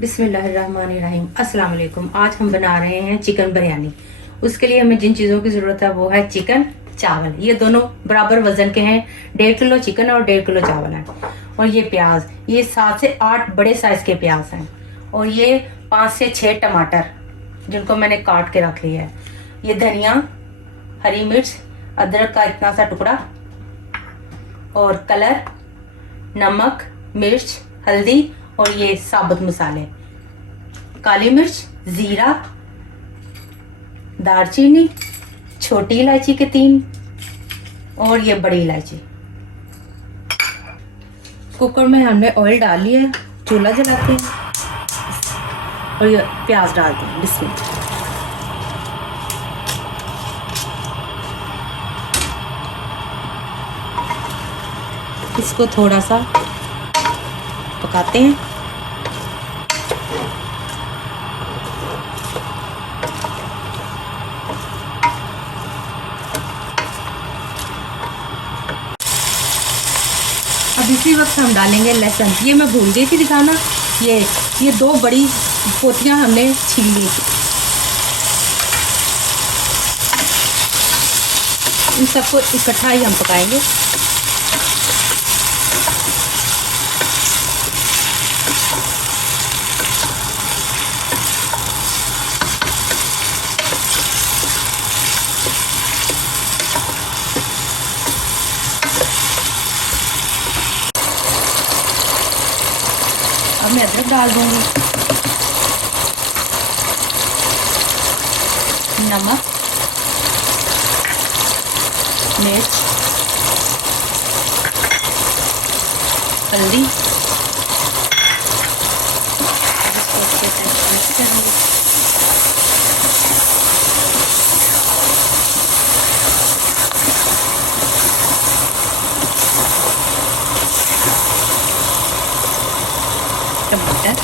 बिस्मिल्लाहिर्रहमानिर्रहीम। अस्सलाम वालेकुम। आज हम बना रहे हैं चिकन बिरयानी। उसके लिए हमें जिन चीज़ों की ज़रूरत है वो है चिकन, चावल। ये दोनों बराबर वजन के हैं। 1.5 किलो चिकन और 1.5 किलो चावल है। और ये प्याज, ये 7 से 8 बड़े साइज़ के प्याज हैं। और ये 5 से 6 टमाटर जिनको मैंने काट के रख लिया है। ये धनिया, हरी मिर्च, अदरक का इतना सा टुकड़ा और कलर, नमक, मिर्च, हल्दी और ये साबुत मसाले, काली मिर्च, ज़ीरा, दालचीनी, छोटी इलायची के 3 और ये बड़ी इलायची। कुकर में हमने ऑयल डाल लिया है। चूल्हा जलाते हैं और ये प्याज डालते हैं। बिस्मिल्लाह। इसको थोड़ा सा पकाते हैं। अब इसी वक्त हम डालेंगे लहसुन। ये मैं भूल गई थी दिखाना। ये 2 बड़ी पोथियां हमने छील ली थी। इन सबको इकट्ठा ही हम पकाएंगे। अब मैं अदरक डाल दूंगी, नमक, मिर्च, हल्दी। इसको अच्छे से मिक्स करेंगे। टमाटर,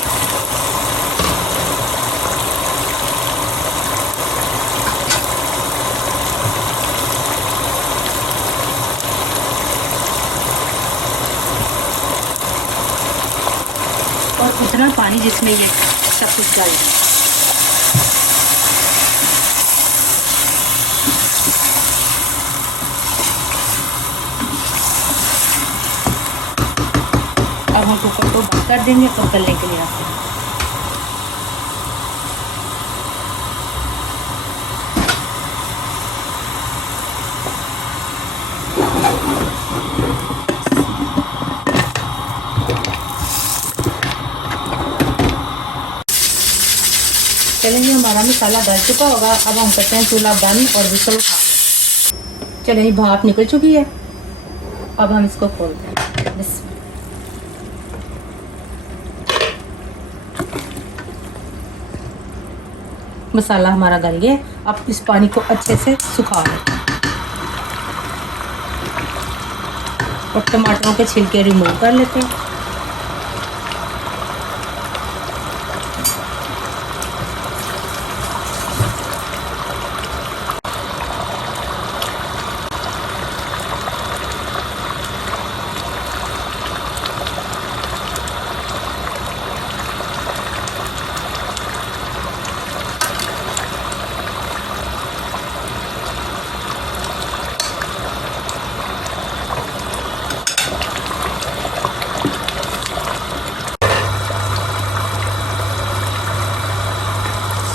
और उतना पानी जिसमें ये सब कुछ डाल दें। अब हम कुकर को बंद कर देंगे और तलने के लिए रखते हैं। चलेंगे, हमारा मसाला गल चुका होगा। अब हम करते हैं चूल्हा बंद और विसल उठा दें। चलिए, भाप निकल चुकी है। अब हम इसको खोलते हैं। मसाला हमारा गल गया। अब इस पानी को अच्छे से सुखा लें और टमाटरों के छिलके रिमूव कर लेते हैं।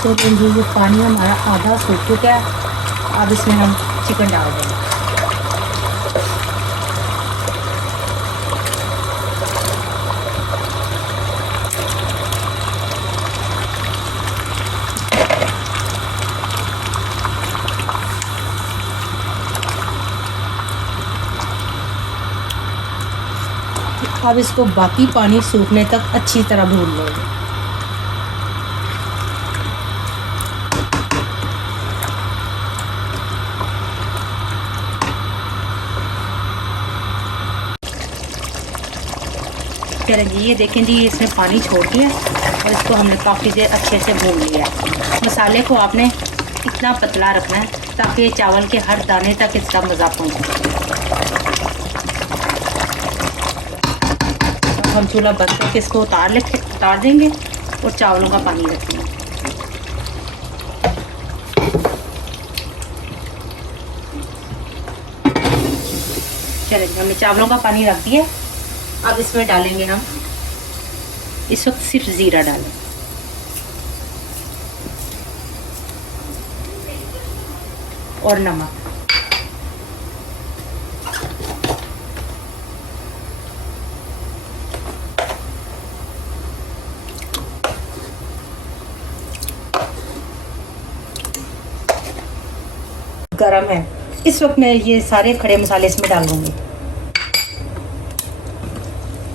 तो ये पानी हमारा आधा सूख चुका है। अब इसमें हम चिकन डाल देंगे। अब इसको बाकी पानी सूखने तक अच्छी तरह भून लेंगे। चलें जी, ये देखें जी, इसने पानी छोड़ दिया और इसको हमने काफ़ी देर अच्छे से भून लिया। मसाले को आपने इतना पतला रखना है ताकि चावल के हर दाने तक इसका मज़ा पहुँचे। हम चूल्हा बंद करके इसको उतार देंगे और चावलों का पानी रखते हैं। चलिए हमने चावलों का पानी रख दिया। अब इसमें डालेंगे हम इस वक्त सिर्फ ज़ीरा डालें और नमक। गरम है, इस वक्त मैं ये सारे खड़े मसाले इसमें डाल दूँगी।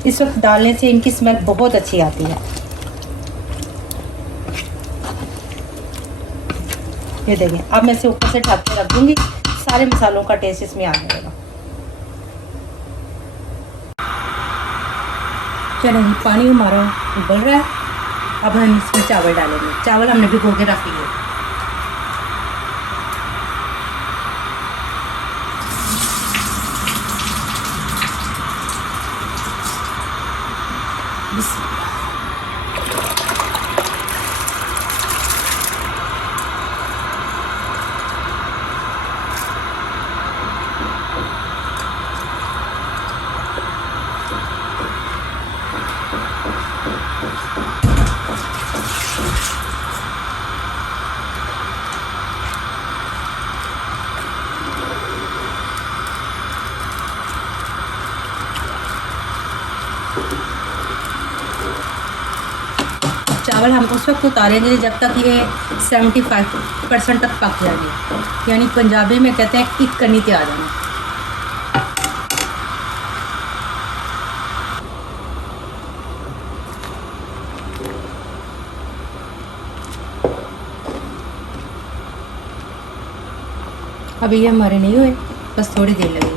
इस वक्त डालने से इनकी स्मेल बहुत अच्छी आती है। ये देखें, अब मैं इसे ऊपर से ढक के रख दूँगी, सारे मसालों का टेस्ट इसमें आ जाएगा। चलिए पानी हमारा उबल रहा है। अब हम इसमें चावल डालेंगे। चावल हमने भिगो के रख लिए। चावल हम उस वक्त उतारेंगे जब तक ये 75% तक पक जाएंगे, यानी पंजाबी में कहते हैं एक कनी तैयार जाना। अभी ये हमारे नहीं हुए, बस थोड़ी देर लगेगी।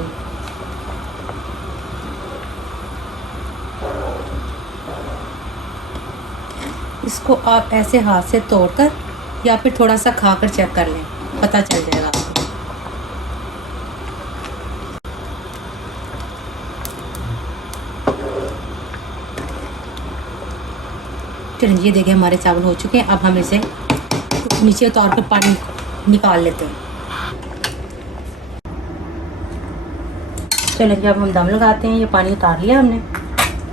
इसको आप ऐसे हाथ से तोड़कर या फिर थोड़ा सा खाकर चेक कर लें, पता चल जाएगा आपको। चलिए ये देखिए हमारे चावल हो चुके हैं। अब हम इसे नीचे उतार कर पानी निकाल लेते हैं। चलिए जब हम दम लगाते हैं, ये पानी उतार लिया हमने।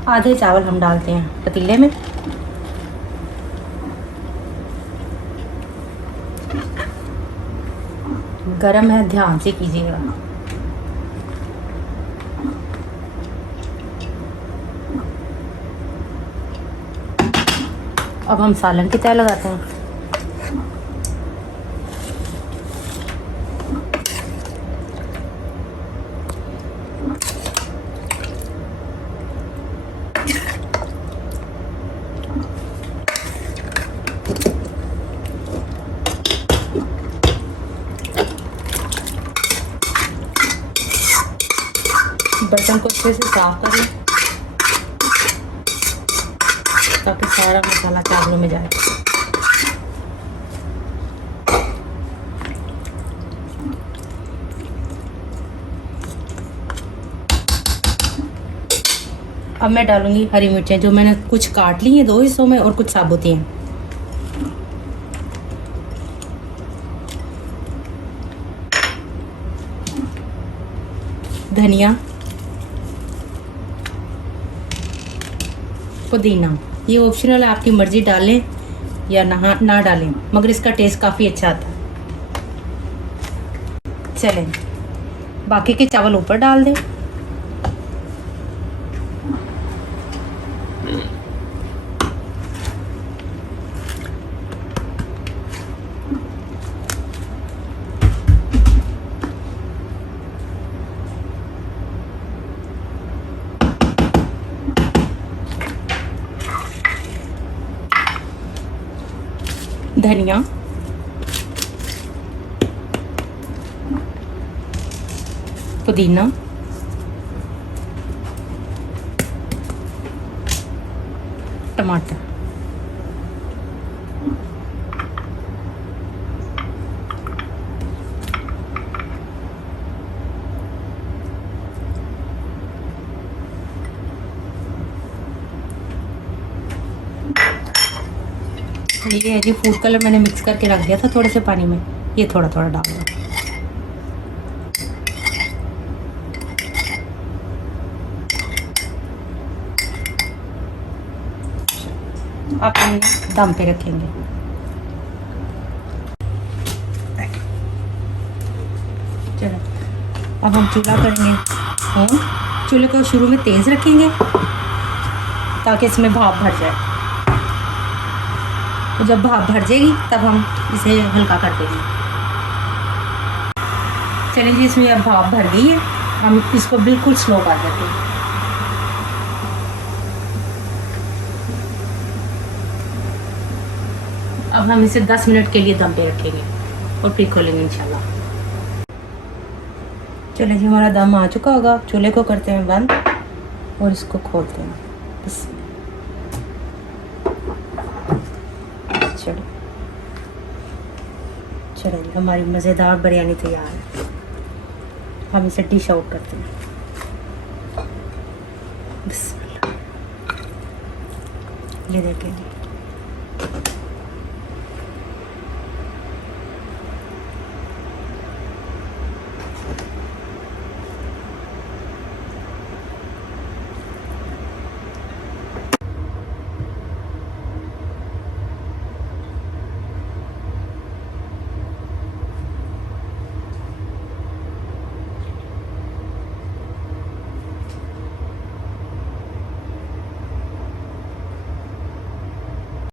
आधे चावल हम डालते हैं पतीले में। गरम है, ध्यान से कीजिएगा। अब हम सालन की तय लगाते हैं। बर्तन को अच्छे से साफ करें ताकि सारा मसाला चावलों में जाए। अब मैं डालूंगी हरी मिर्चें, जो मैंने कुछ काट ली हैं 2 हिस्सों में और कुछ साबुती हैं। धनिया, पुदीना, ये ऑप्शनल है, आपकी मर्ज़ी डालें या ना डालें, मगर इसका टेस्ट काफ़ी अच्छा आता है। चलें बाकी के चावल ऊपर डाल दें। धनिया, पुदीना, टमाटर, ये है जी फूड कलर, मैंने मिक्स करके रख दिया था थोड़े से पानी में, ये थोड़ा थोड़ा डाल दो। आप दम पे रखेंगे। चलो अब हम चूल्हा करेंगे। चूल्हे को शुरू में तेज़ रखेंगे ताकि इसमें भाप भर जाए। तो जब भाप भर जाएगी तब हम इसे हल्का कर देंगे। चलिए जी, इसमें अब भाप भर गई है, हम इसको बिल्कुल स्लो कर देते हैं। अब हम इसे 10 मिनट के लिए दम पे रखेंगे और फिर खोलेंगे इंशाल्लाह। चलिए जी, हमारा दम आ चुका होगा। चूल्हे को करते हैं बंद और इसको खोलते हैं। चलो चलो जी, हमारी मज़ेदार बिरयानी तैयार है। हम इसे डिश आउट करते हैं। बिस्मिल्लाह। ये देखें।